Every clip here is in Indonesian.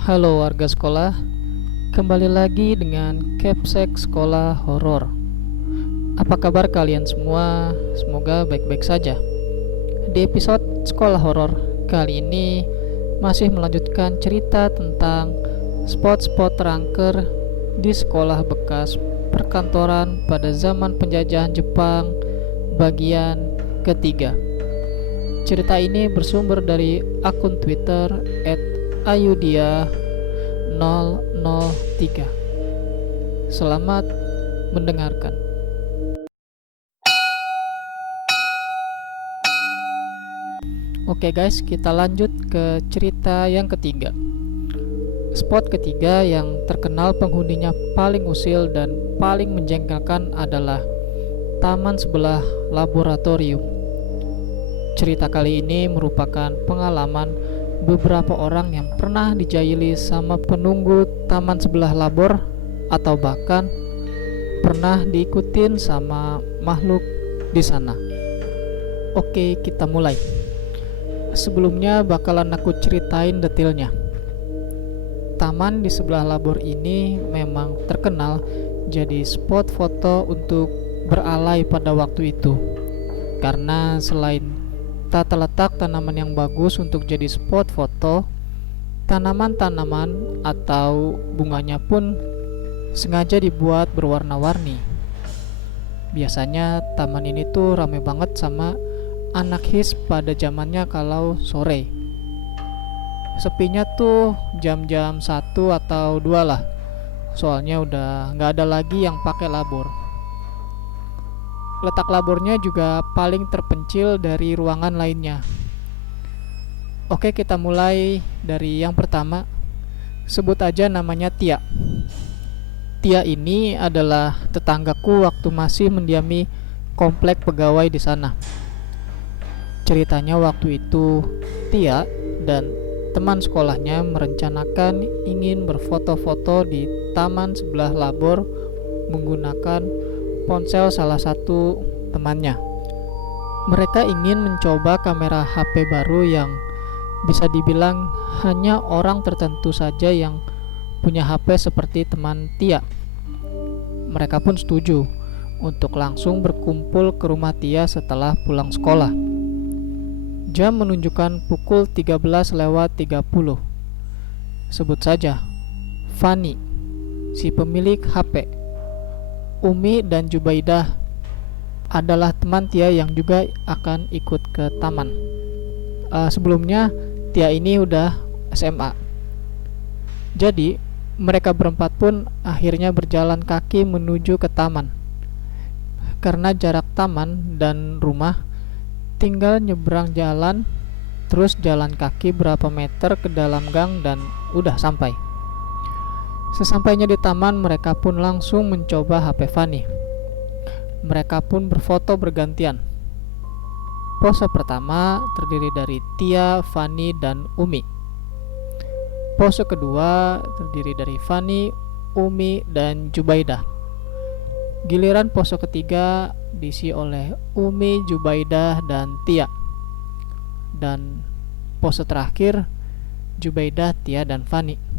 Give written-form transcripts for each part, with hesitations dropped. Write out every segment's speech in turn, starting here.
Halo warga sekolah, kembali lagi dengan Capsek Sekolah Horor. Apa kabar kalian semua? Semoga baik-baik saja. Di episode Sekolah Horor kali ini masih melanjutkan cerita tentang spot-spot terangker di sekolah bekas perkantoran pada zaman penjajahan Jepang bagian ketiga. Cerita ini bersumber dari akun Twitter @ayudia003. Selamat mendengarkan. Oke guys, kita lanjut ke cerita yang ketiga. Spot ketiga yang terkenal penghuninya paling usil dan paling menjengkelkan adalah taman sebelah laboratorium. Cerita kali ini merupakan pengalaman beberapa orang yang pernah dijaili sama penunggu taman sebelah labor, atau bahkan pernah diikutin sama makhluk di sana. Oke, kita mulai. Sebelumnya bakalan aku ceritain detailnya. Taman di sebelah labor ini memang terkenal jadi spot foto untuk beralai pada waktu itu. Karena selain tata letak tanaman yang bagus untuk jadi spot foto, tanaman-tanaman atau bunganya pun sengaja dibuat berwarna-warni. Biasanya taman ini tuh rame banget sama anak his pada zamannya kalau sore. Sepinya tuh jam-jam 1 atau 2 lah. Soalnya udah nggak ada lagi yang pakai labor. Letak labornya juga paling terpencil dari ruangan lainnya. Oke, kita mulai dari yang pertama. Sebut aja namanya Tia. Tia ini adalah tetanggaku waktu masih mendiami komplek pegawai di sana. Ceritanya waktu itu Tia dan teman sekolahnya merencanakan ingin berfoto-foto di taman sebelah labor menggunakan ponsel salah satu temannya. Mereka ingin mencoba kamera HP baru yang bisa dibilang hanya orang tertentu saja yang punya HP seperti teman Tia. Mereka pun setuju untuk langsung berkumpul ke rumah Tia setelah pulang sekolah. Jam menunjukkan pukul 13:30. Sebut saja Fani, si pemilik HP. Umi dan Jubaidah adalah teman Tia yang juga akan ikut ke taman. Sebelumnya Tia ini udah SMA. Jadi mereka berempat pun akhirnya berjalan kaki menuju ke taman. Karena jarak taman dan rumah tinggal nyebrang jalan, terus jalan kaki berapa meter ke dalam gang dan udah sampai. Sesampainya di taman, mereka pun langsung mencoba HP Fani. Mereka pun berfoto bergantian. Pose pertama terdiri dari Tia, Fani, dan Umi. Pose kedua terdiri dari Fani, Umi, dan Jubaidah. Giliran pose ketiga diisi oleh Umi, Jubaidah, dan Tia. Dan pose terakhir Jubaidah, Tia, dan Fani.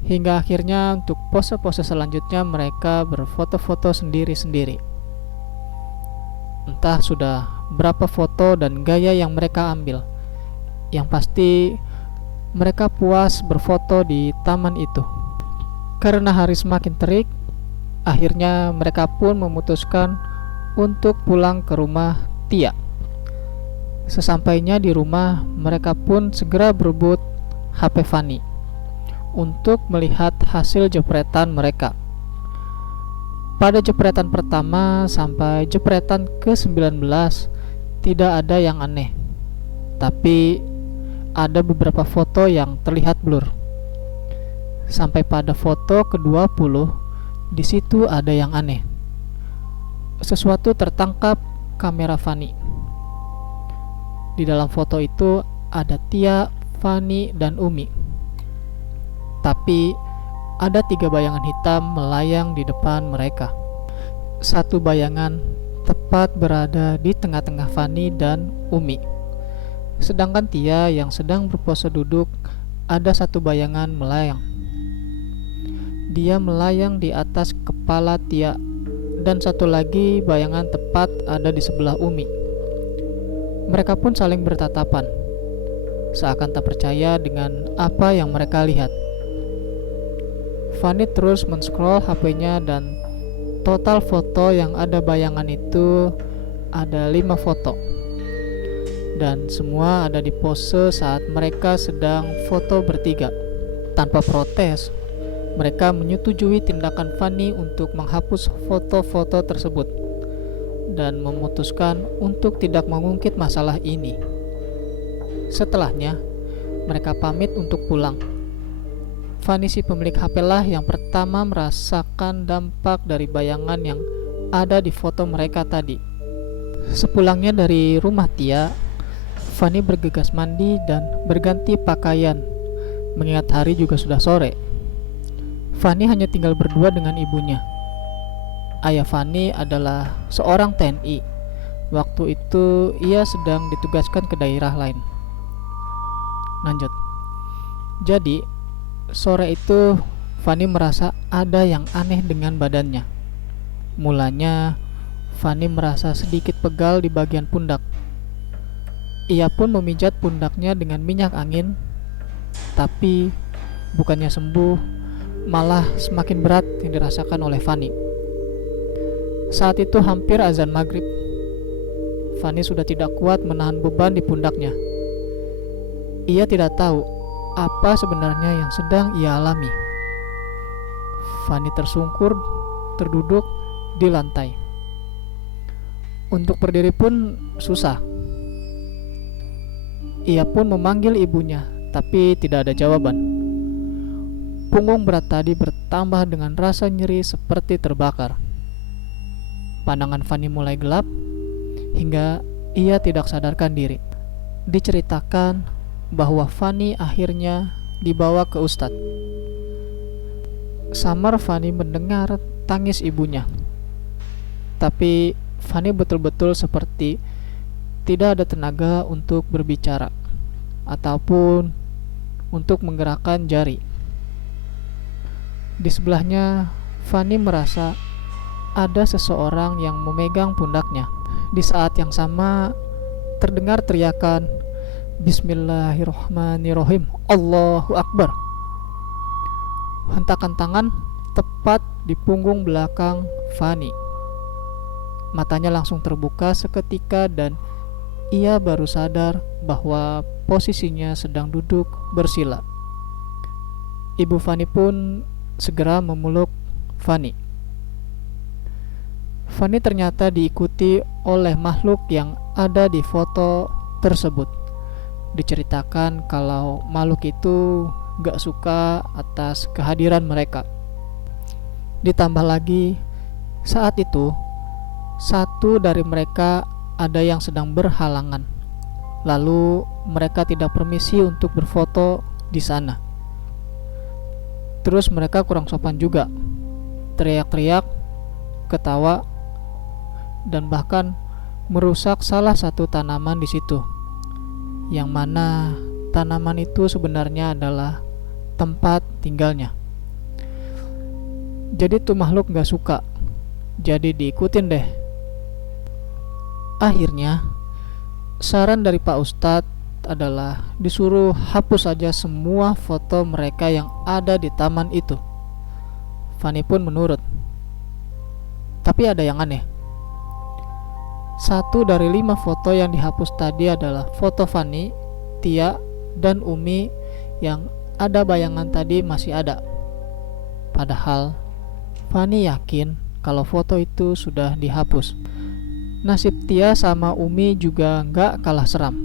Hingga akhirnya untuk pose-pose selanjutnya mereka berfoto-foto sendiri-sendiri. Entah sudah berapa foto dan gaya yang mereka ambil. Yang pasti mereka puas berfoto di taman itu. Karena hari semakin terik, akhirnya mereka pun memutuskan untuk pulang ke rumah Tia. Sesampainya di rumah, mereka pun segera berebut HP Fani untuk melihat hasil jepretan mereka. Pada jepretan pertama sampai jepretan ke-19 tidak ada yang aneh. Tapi ada beberapa foto yang terlihat blur. Sampai pada foto ke-20, di situ ada yang aneh. Sesuatu tertangkap kamera Fani. Di dalam foto itu ada Tia, Fani, dan Umi. Tapi ada 3 bayangan hitam melayang di depan mereka. Satu bayangan tepat berada di tengah-tengah Fani dan Umi. Sedangkan Tia yang sedang berpose duduk ada satu bayangan melayang. Dia melayang di atas kepala Tia, dan satu lagi bayangan tepat ada di sebelah Umi. Mereka pun saling bertatapan, seakan tak percaya dengan apa yang mereka lihat. Fanny terus men-scroll HP-nya dan total foto yang ada bayangan itu ada 5 foto. Dan semua ada di pose saat mereka sedang foto bertiga. Tanpa protes, mereka menyetujui tindakan Fanny untuk menghapus foto-foto tersebut dan memutuskan untuk tidak mengungkit masalah ini. Setelahnya, mereka pamit untuk pulang. Fanny si pemilik HP lah yang pertama merasakan dampak dari bayangan yang ada di foto mereka tadi. Sepulangnya dari rumah Tia, Fanny bergegas mandi dan berganti pakaian, mengingat hari juga sudah sore. Fanny hanya tinggal berdua dengan ibunya. Ayah Fanny adalah seorang TNI. Waktu itu ia sedang ditugaskan ke daerah lain. Lanjut. Jadi, sore itu Fanny merasa ada yang aneh dengan badannya. Mulanya, Fanny merasa sedikit pegal di bagian pundak. Ia pun memijat pundaknya dengan minyak angin, tapi bukannya sembuh, malah semakin berat yang dirasakan oleh Fanny. Saat itu hampir azan maghrib. Fanny sudah tidak kuat menahan beban di pundaknya. Ia tidak tahu apa sebenarnya yang sedang ia alami. Fanny tersungkur, terduduk di lantai. Untuk berdiri pun susah. Ia pun memanggil ibunya, tapi tidak ada jawaban. Punggung berat tadi bertambah dengan rasa nyeri seperti terbakar. Pandangan Fanny mulai gelap hingga ia tidak sadarkan diri. Diceritakan bahwa Fanny akhirnya dibawa ke Ustadz. Samar Fanny mendengar tangis ibunya. Tapi Fanny betul-betul seperti tidak ada tenaga untuk berbicara ataupun untuk menggerakkan jari. Di sebelahnya, Fanny merasa ada seseorang yang memegang pundaknya. Di saat yang sama, terdengar teriakan, "Bismillahirrahmanirrahim, Allahu Akbar." Hentakan tangan tepat di punggung belakang Fanny. Matanya langsung terbuka seketika dan ia baru sadar bahwa posisinya sedang duduk bersila. Ibu Fanny pun segera memeluk Fanny. Fanny ternyata diikuti oleh makhluk yang ada di foto tersebut. Diceritakan kalau makhluk itu gak suka atas kehadiran mereka. Ditambah lagi, saat itu satu dari mereka ada yang sedang berhalangan. Lalu mereka tidak permisi untuk berfoto di sana. Terus mereka kurang sopan juga, teriak-teriak, ketawa, dan bahkan merusak salah satu tanaman di situ, yang mana tanaman itu sebenarnya adalah tempat tinggalnya. Jadi tuh makhluk gak suka, jadi diikutin deh. Akhirnya, saran dari Pak Ustadz adalah disuruh hapus saja semua foto mereka yang ada di taman itu. Fanny pun menurut. Tapi ada yang aneh. 1 dari 5 foto yang dihapus tadi adalah foto Fanny, Tia, dan Umi yang ada bayangan tadi masih ada. Padahal Fanny yakin kalau foto itu sudah dihapus. Nasib Tia sama Umi juga gak kalah seram.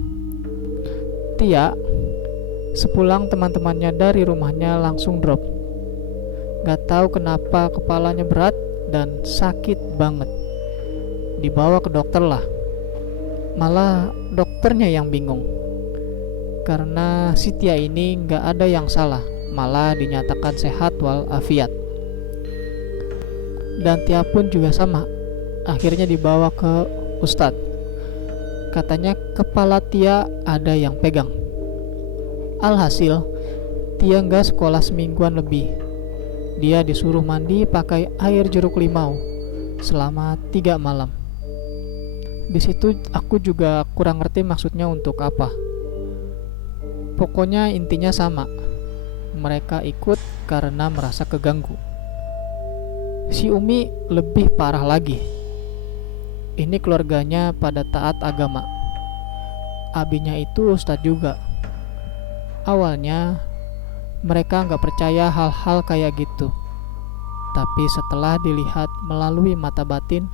Tia, sepulang teman-temannya dari rumahnya langsung drop. Gak tahu kenapa kepalanya berat dan sakit banget. Dibawa ke dokter lah. Malah dokternya yang bingung. Karena si Tia ini gak ada yang salah, malah dinyatakan sehat walafiat. Dan Tia pun juga sama. Akhirnya dibawa ke Ustadz. Katanya kepala Tia ada yang pegang. Alhasil, Tia nggak sekolah semingguan lebih. Dia disuruh mandi pakai air jeruk limau selama 3 malam. Di situ aku juga kurang ngerti maksudnya untuk apa. Pokoknya intinya sama. Mereka ikut karena merasa keganggu. Si Umi lebih parah lagi. Ini keluarganya pada taat agama. Abinya itu ustadz juga. Awalnya mereka nggak percaya hal-hal kayak gitu. Tapi setelah dilihat melalui mata batin,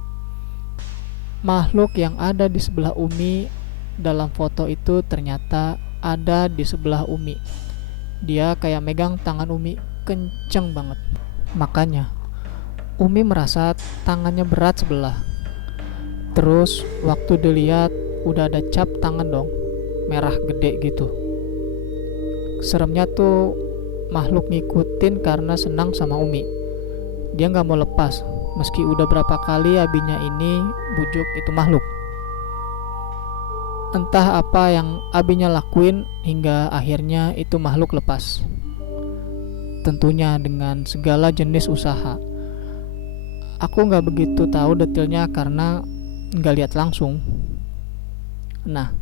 makhluk yang ada di sebelah Umi dalam foto itu ternyata ada di sebelah Umi. Dia kayak megang tangan Umi kenceng banget. Makanya Umi merasa tangannya berat sebelah. Terus waktu dilihat udah ada cap tangan dong, merah gede gitu. Seremnya tuh makhluk ngikutin karena senang sama Umi. Dia gak mau lepas, meski udah berapa kali abinya ini bujuk itu makhluk. Entah apa yang abinya lakuin hingga akhirnya itu makhluk lepas. Tentunya dengan segala jenis usaha. Aku gak begitu tahu detailnya karena gak lihat langsung. Nah,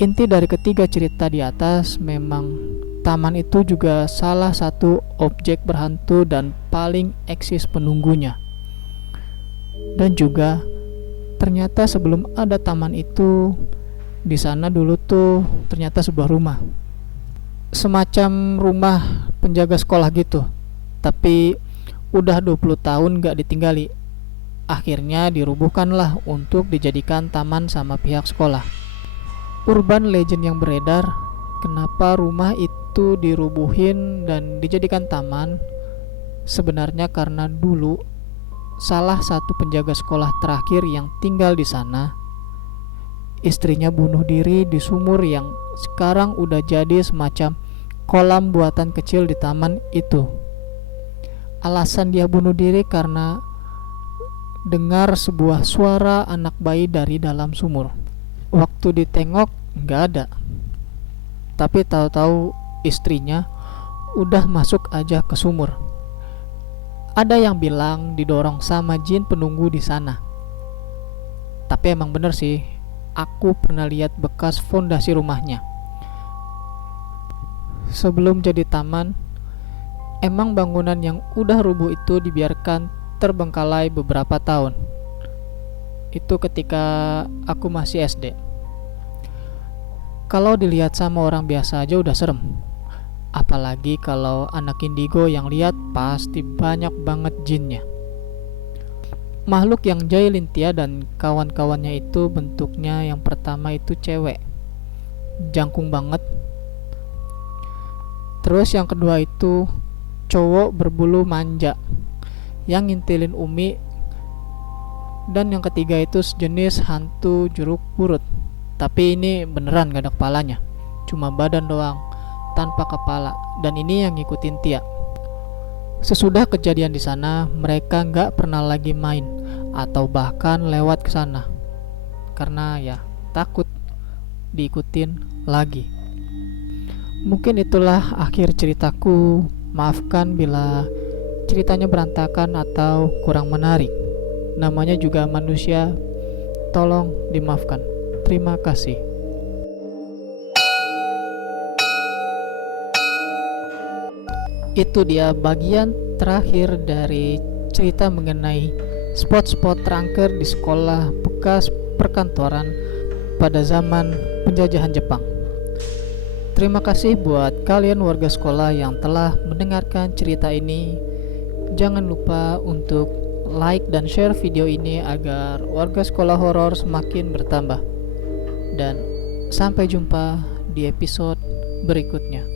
inti dari ketiga cerita di atas memang taman itu juga salah satu objek berhantu dan paling eksis penunggunya. Dan juga ternyata sebelum ada taman itu, di sana dulu tuh ternyata sebuah rumah. Semacam rumah penjaga sekolah gitu. Tapi udah 20 tahun gak ditinggali. Akhirnya dirubuhkanlah untuk dijadikan taman sama pihak sekolah. Urban legend yang beredar, kenapa rumah itu dirubuhin dan dijadikan taman, sebenarnya karena dulu salah satu penjaga sekolah terakhir yang tinggal di sana, istrinya bunuh diri di sumur yang sekarang udah jadi semacam kolam buatan kecil di taman itu. Alasan dia bunuh diri karena dengar sebuah suara anak bayi dari dalam sumur. Waktu ditengok nggak ada, tapi tahu-tahu istrinya udah masuk aja ke sumur. Ada yang bilang didorong sama jin penunggu di sana. Tapi emang bener sih, aku pernah lihat bekas fondasi rumahnya. Sebelum jadi taman, emang bangunan yang udah rubuh itu dibiarkan terbengkalai beberapa tahun. Itu ketika aku masih SD. Kalau dilihat sama orang biasa aja udah serem. Apalagi kalau anak indigo yang lihat pasti banyak banget jinnya. Makhluk yang jahilin Tia dan kawan-kawannya itu bentuknya yang pertama itu cewek, jangkung banget. Terus yang kedua itu cowok berbulu manja yang ngintilin Umi. Dan yang ketiga itu sejenis hantu jeruk purut. Tapi ini beneran gak ada kepalanya, cuma badan doang tanpa kepala. Dan ini yang ngikutin Tia. Sesudah kejadian di sana, mereka gak pernah lagi main atau bahkan lewat ke sana karena ya takut diikutin lagi. Mungkin itulah akhir ceritaku. Maafkan bila ceritanya berantakan atau kurang menarik. Namanya juga manusia, tolong dimaafkan. Terima kasih. Itu dia bagian terakhir dari cerita mengenai spot-spot terangker di sekolah bekas perkantoran pada zaman penjajahan Jepang. Terima kasih buat kalian warga sekolah yang telah mendengarkan cerita ini. Jangan lupa untuk like dan share video ini agar warga sekolah horor semakin bertambah. Dan sampai jumpa di episode berikutnya.